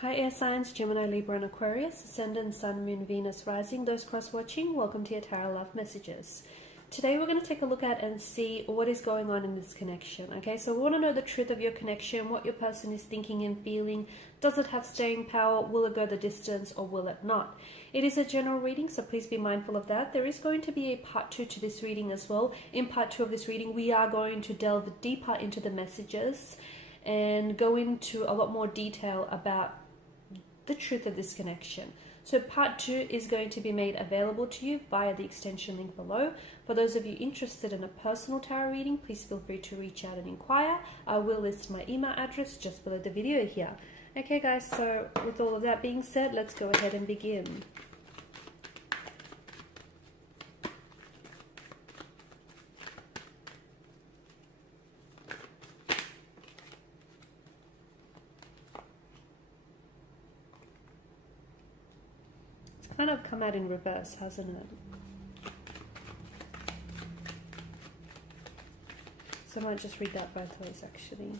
Hi air signs, Gemini, Libra and Aquarius, Ascendant, Sun, Moon, Venus, Rising. Those cross-watching, welcome to your Tarot Love Messages. Today we're going to take a look at and see what is going on in this connection. Okay, so we want to know the truth of your connection, what your person is thinking and feeling. Does it have staying power? Will it go the distance or will it not? It is a general reading, so please be mindful of that. There is going to be a part 2 to this reading as well. In part 2 of this reading, we are going to delve deeper into the messages and go into a lot more detail about the truth of this connection. So part 2 is going to be made available to you via the extension link below. For those of you interested in a personal tarot reading, please feel free to reach out and inquire. I will list my email address just below the video here. Okay guys, so with all of that being said, let's go ahead and begin. Kind of come out in reverse, hasn't it? So I might just read that both ways actually.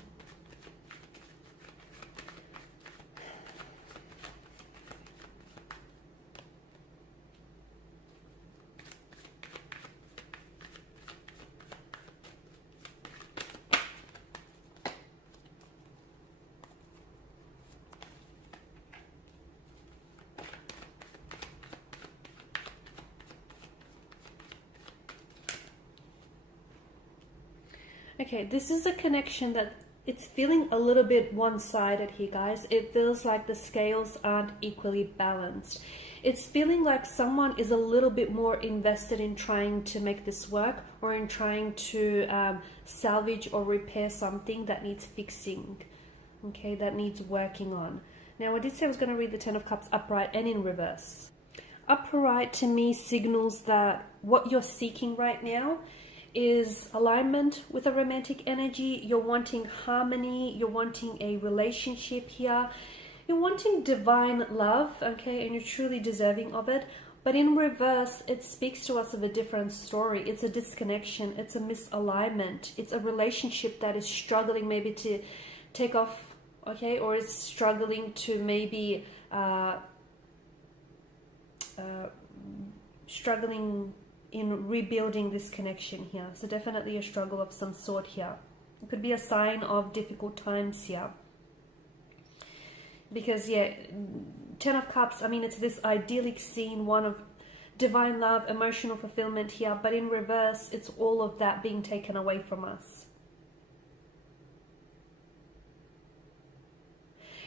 Okay, this is a connection that it's feeling a little bit one-sided here, guys. It feels like the scales aren't equally balanced. It's feeling like someone is a little bit more invested in trying to make this work or in trying to salvage or repair something that needs fixing, okay, that needs working on. Now, I did say I was going to read the Ten of Cups upright and in reverse. Upright to me signals that what you're seeking right now is alignment with a romantic energy. You're wanting harmony, you're wanting a relationship here, you're wanting divine love, okay, and you're truly deserving of it. But in reverse, it speaks to us of a different story. It's a disconnection, it's a misalignment, it's a relationship that is struggling maybe to take off, okay, or is struggling to maybe struggling in rebuilding this connection here. So definitely a struggle of some sort here. It could be a sign of difficult times here. Because yeah, Ten of Cups, I mean, it's this idyllic scene, one of divine love, emotional fulfillment here, but in reverse, it's all of that being taken away from us.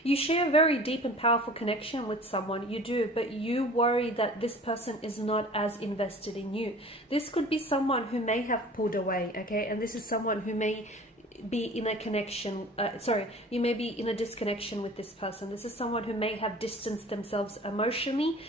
You share a very deep and powerful connection with someone, you do, but you worry that this person is not as invested in you. This could be someone who may have pulled away, okay? And this is someone who may be in a connection, you may be in a disconnection with this person. This is someone who may have distanced themselves emotionally,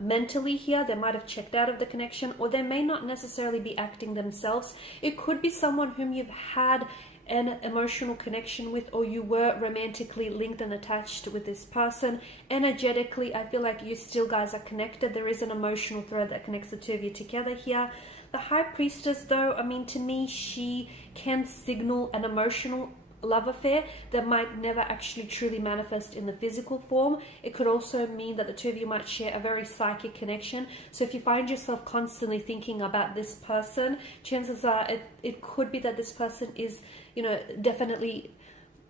mentally here. They might have checked out of the connection, or they may not necessarily be acting themselves. It could be someone whom you've had an emotional connection with, or you were romantically linked and attached with this person. Energetically, I feel like you still guys are connected. There is an emotional thread that connects the two of you together here. The High Priestess, though, I mean, to me, she can signal an emotional love affair that might never actually truly manifest in the physical form. It could also mean that the two of you might share a very psychic connection. So if you find yourself constantly thinking about this person, chances are it could be that this person is, you know, definitely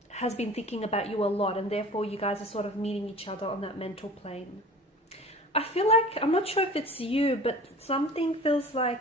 has been thinking about you a lot, and therefore you guys are sort of meeting each other on that mental plane. I feel like, I'm not sure if it's you, but something feels like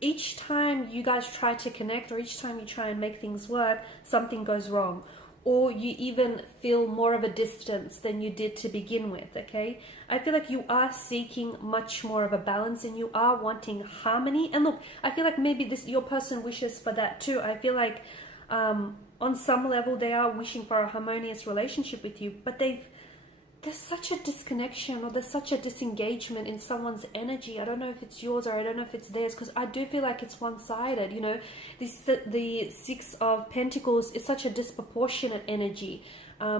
each time you guys try to connect, or each time you try and make things work, something goes wrong. Or you even feel more of a distance than you did to begin with, okay? I feel like you are seeking much more of a balance, and you are wanting harmony. And look, I feel like maybe your person wishes for that too. I feel like on some level they are wishing for a harmonious relationship with you, but there's such a disconnection, or there's such a disengagement in someone's energy. I don't know if it's yours, or I don't know if it's theirs, because I do feel like it's one-sided, you know. The Six of Pentacles is such a disproportionate energy.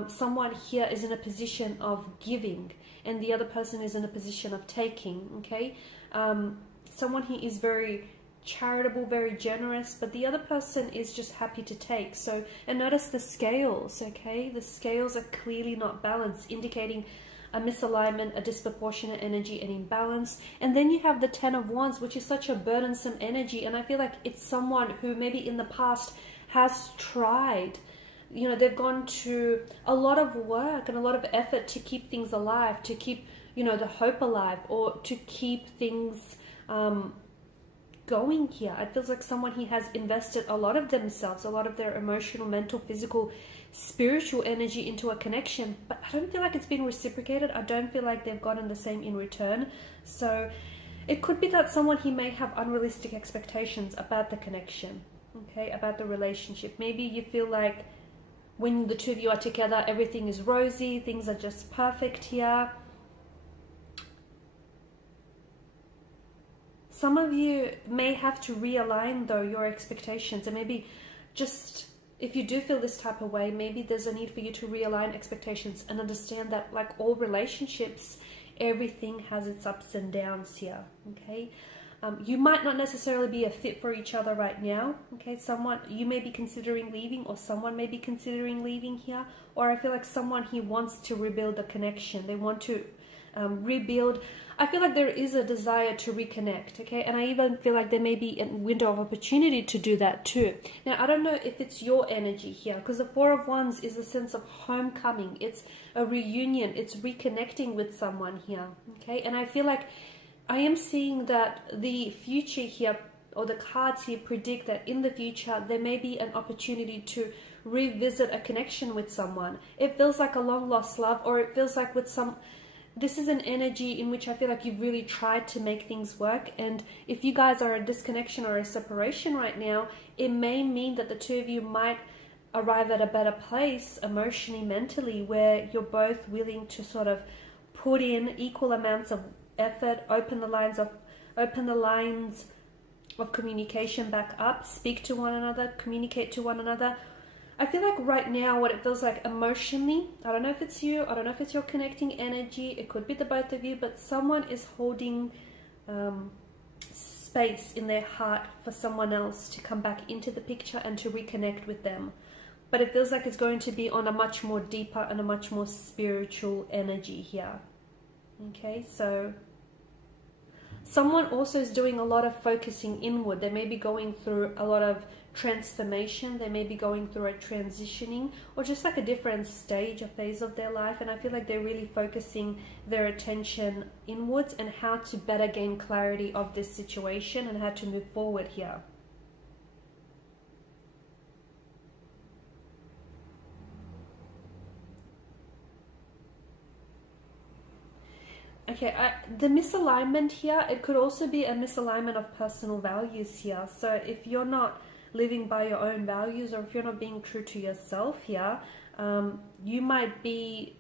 Someone here is in a position of giving, and the other person is in a position of taking, okay? Someone here is very charitable, very generous, but the other person is just happy to take. So, and notice the scales, okay? The scales are clearly not balanced, indicating a misalignment, a disproportionate energy, and imbalance. And then you have the Ten of Wands, which is such a burdensome energy. And I feel like it's someone who maybe in the past has tried, you know, they've gone to a lot of work and a lot of effort to keep things alive, to keep, you know, the hope alive, or to keep things going here. It feels like someone he has invested a lot of themselves, a lot of their emotional, mental, physical, spiritual energy into a connection, but I don't feel like it's been reciprocated. I don't feel like they've gotten the same in return. So it could be that someone he may have unrealistic expectations about the connection, okay, about the relationship. Maybe you feel like when the two of you are together, everything is rosy, things are just perfect here. Some of you may have to realign, though, your expectations, and maybe just, if you do feel this type of way, maybe there's a need for you to realign expectations and understand that, like all relationships, everything has its ups and downs here, okay? You might not necessarily be a fit for each other right now, okay? Someone, you may be considering leaving, or someone may be considering leaving here, or I feel like someone, he wants to rebuild the connection. They want to rebuild. I feel like there is a desire to reconnect, okay? And I even feel like there may be a window of opportunity to do that too. Now, I don't know if it's your energy here, because the Four of Wands is a sense of homecoming. It's a reunion. It's reconnecting with someone here, okay? And I feel like I am seeing that the future here, or the cards here, predict that in the future there may be an opportunity to revisit a connection with someone. It feels like a long lost love, or it feels like with some... This is an energy in which I feel like you've really tried to make things work. And if you guys are a disconnection or a separation right now, it may mean that the two of you might arrive at a better place emotionally, mentally, where you're both willing to sort of put in equal amounts of effort, open the lines of communication back up, speak to one another, communicate to one another. I feel like right now what it feels like emotionally, I don't know if it's you, I don't know if it's your connecting energy, it could be the both of you, but someone is holding space in their heart for someone else to come back into the picture and to reconnect with them. But it feels like it's going to be on a much more deeper and a much more spiritual energy here. Okay, so someone also is doing a lot of focusing inward. They may be going through a lot of transformation. They may be going through a transitioning, or just like a different stage or phase of their life. And I feel like they're really focusing their attention inwards and how to better gain clarity of this situation and how to move forward here. Okay, the misalignment here, it could also be a misalignment of personal values here. So if you're not living by your own values, or if you're not being true to yourself here, you might be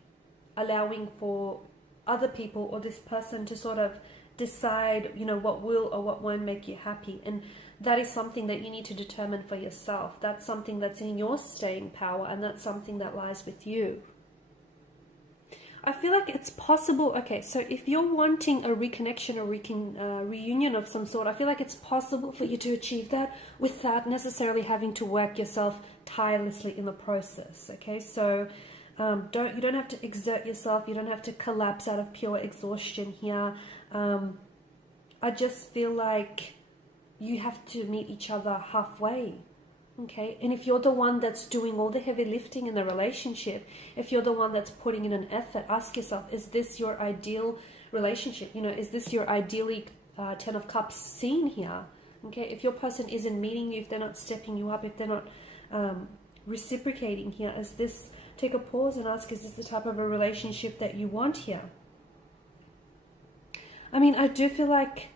allowing for other people or this person to sort of decide, you know, what will or what won't make you happy. And that is something that you need to determine for yourself. That's something that's in your staying power, and that's something that lies with you. I feel like it's possible. Okay, so if you're wanting a reconnection or reunion of some sort, I feel like it's possible for you to achieve that without necessarily having to work yourself tirelessly in the process. Okay, so you don't have to exert yourself. You don't have to collapse out of pure exhaustion here. I just feel like you have to meet each other halfway. Okay, and if you're the one that's doing all the heavy lifting in the relationship, if you're the one that's putting in an effort, ask yourself, is this your ideal relationship? You know, is this your ideally Ten of Cups scene here? Okay, if your person isn't meeting you, if they're not stepping you up, if they're not reciprocating here, is this, take a pause and ask, is this the type of a relationship that you want here? I mean, I do feel like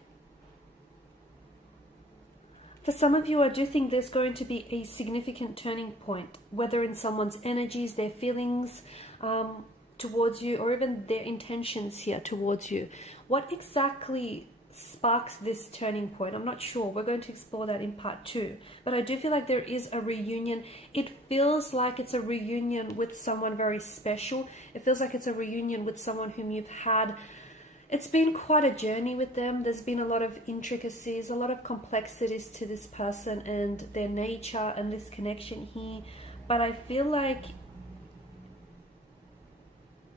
for some of you, I do think there's going to be a significant turning point, whether in someone's energies, their feelings towards you, or even their intentions here towards you. What exactly sparks this turning point? I'm not sure. We're going to explore that in part 2. But I do feel like there is a reunion. It feels like it's a reunion with someone very special. It feels like it's a reunion with someone whom you've had, it's been quite a journey with them. There's been a lot of intricacies, a lot of complexities to this person and their nature and this connection here. But I feel like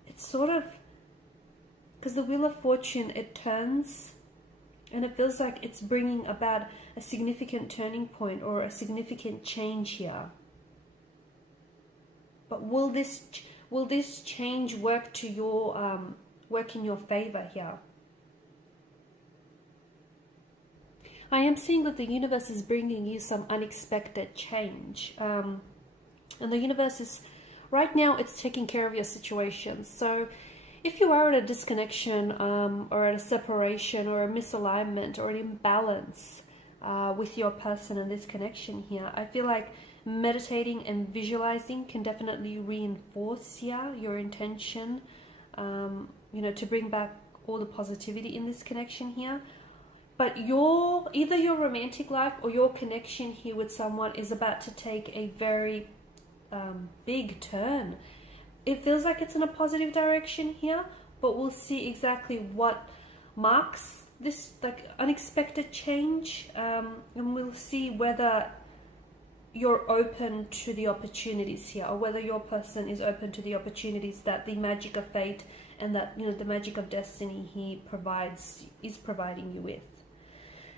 it's sort of, because the Wheel of Fortune, it turns, and it feels like it's bringing about a significant turning point or a significant change here. But will this change work to your work in your favor here? I am seeing that the universe is bringing you some unexpected change, and the universe is right now, it's taking care of your situation. So if you are at a disconnection or at a separation or a misalignment or an imbalance with your person and this connection here, I feel like meditating and visualizing can definitely reinforce here your intention, you know, to bring back all the positivity in this connection here. But either your romantic life or your connection here with someone is about to take a very big turn. It feels like it's in a positive direction here, but we'll see exactly what marks this like unexpected change, and we'll see whether you're open to the opportunities here, or whether your person is open to the opportunities that the magic of fate and that, you know, the magic of destiny he is providing you with.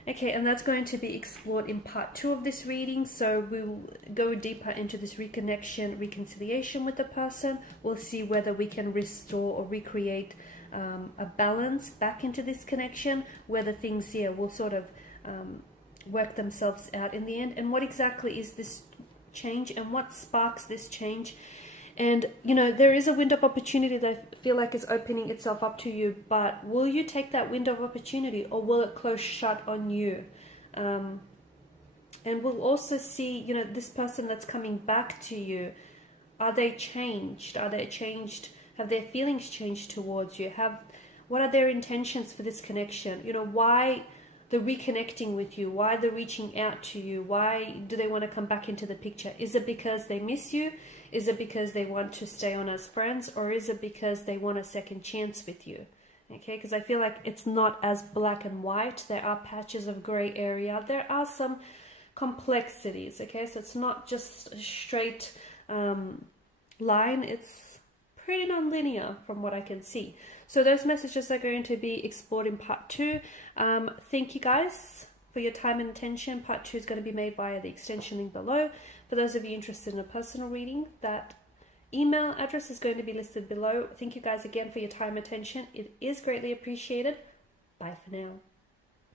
Okay, and that's going to be explored in part 2 of this reading. So we'll go deeper into this reconnection, reconciliation with the person. We'll see whether we can restore or recreate a balance back into this connection, whether things here will sort of work themselves out in the end, and what exactly is this change and what sparks this change. And, you know, there is a window of opportunity that I feel like is opening itself up to you, but will you take that window of opportunity, or will it close shut on you? And we'll also see, you know, this person that's coming back to you, are they changed? Are they changed? Have their feelings changed towards you? What are their intentions for this connection? You know, why the reconnecting with you? Why the reaching out to you? Why do they want to come back into the picture? Is it because they miss you? Is it because they want to stay on as friends? Or is it because they want a second chance with you? Okay, because I feel like it's not as black and white. There are patches of gray area. There are some complexities, okay? So it's not just a straight line. It's pretty non-linear from what I can see. So those messages are going to be explored in part 2. Thank you guys for your time and attention. Part 2 is going to be made via the extension link below. For those of you interested in a personal reading, that email address is going to be listed below. Thank you guys again for your time and attention. It is greatly appreciated. Bye for now.